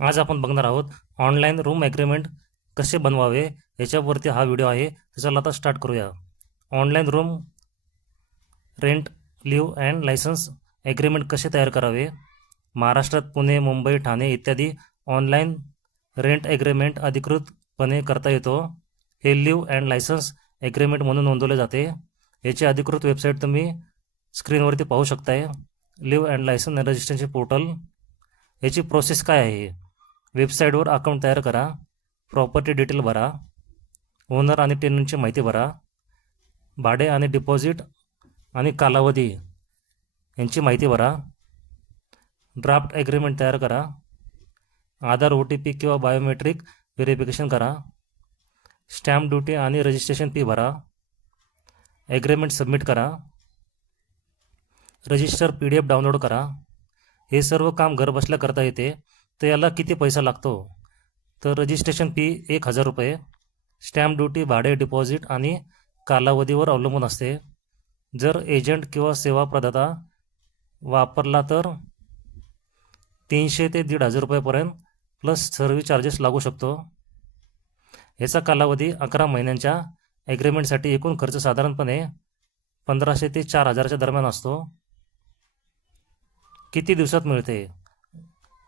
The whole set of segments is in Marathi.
आज आपण बघणार आहोत ऑनलाईन रूम ॲग्रीमेंट कसे बनवावे याच्यावरती हा व्हिडिओ आहे. तर चला आता स्टार्ट करूया. Online room rent leave and licence agreement कसे तयार करावे. महाराष्ट्रात पुणे, मुंबई, ठाणे इत्यादी ऑनलाईन रेंट ॲग्रीमेंट अधिकृतपणे करता येतो. हे लिव्ह अँड लायसन्स ॲग्रीमेंट म्हणून नोंदवले जाते. याची अधिकृत वेबसाईट तुम्ही स्क्रीनवरती पाहू शकताय. Leave and licence registration portal. याची प्रोसेस काय आहे. वेबसाईटवर अकाउंट तयार करा, प्रॉपर्टी डिटेल भरा, ओनर आणि टेनंटची माहिती भरा, भाडे आणि डिपॉझिट आणि कालावधी यांची माहिती भरा, ड्राफ्ट ॲग्रीमेंट तयार करा, आधार OTP किंवा बायोमेट्रिक व्हेरिफिकेशन करा, स्टॅम्प ड्युटी आणि रजिस्ट्रेशन फी भरा, ॲग्रीमेंट सबमिट करा, रजिस्टर PDF डाउनलोड करा. हे सर्व काम घरबसल्या करता येते. तर याला किती पैसा लागतो. तर रजिस्ट्रेशन फी 1000 रुपये, स्टॅम्प ड्युटी, भाडे, डिपॉझिट आणि कालावधीवर अवलंबून असते. जर एजंट किंवा सेवा प्रदाता वापरला तर 300 ते 1500 रुपयापर्यंत प्लस सर्व्हिस चार्जेस लागू शकतो. याचा कालावधी 11 महिन्यांच्या ॲग्रीमेंटसाठी एकूण खर्च साधारणपणे 1500 ते 4000च्या दरम्यान असतो. किती दिवसात मिळते.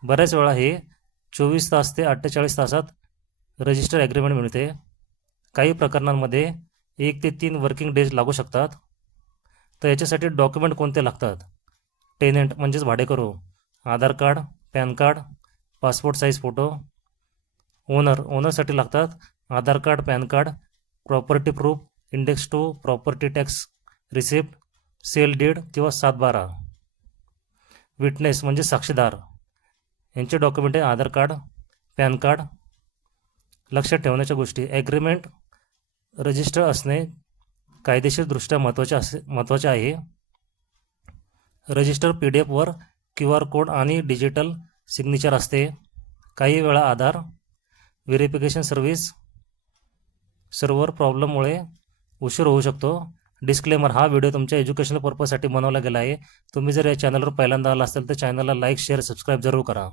बऱ्याच वेळा हे 24 तास ते 48 तासात रजिस्टर ॲग्रीमेंट मिळते. काही प्रकरणांमध्ये 1 ते 3 वर्किंग डेज लागू शकतात. तर याच्यासाठी डॉक्युमेंट कोणते लागतात. टेनंट म्हणजेच भाडेकरू, Aadhaar card, PAN card, passport size photo. ओनरसाठी लागतात Aadhaar card, PAN card, property proof, index two property tax receipt, sale deed किंवा 7/12. विटनेस म्हणजे साक्षीदार, यांचे डॉक्युमेंट आहे आधार कार्ड, पॅन कार्ड. लक्षात ठेवण्याच्या गोष्टी. ॲग्रीमेंट रजिस्टर असणे कायदेशीरदृष्ट्या महत्त्वाचे आहे. रजिस्टर PDF वर QR कोड आणि डिजिटल सिग्नेचर असते. काही वेळा आधार व्हेरिफिकेशन सर्व्हर प्रॉब्लेममुळे उशीर होऊ शकतो. डिस्क्लेमर: हा व्हिडिओ तुमच्या एज्युकेशनल पर्पजसाठी बनवला गेला आहे. तुम्ही जर या चॅनलवर पहिल्यांदा आला असेल तर चॅनलला लाईक, शेअर, सबस्क्राईब जरूर करा.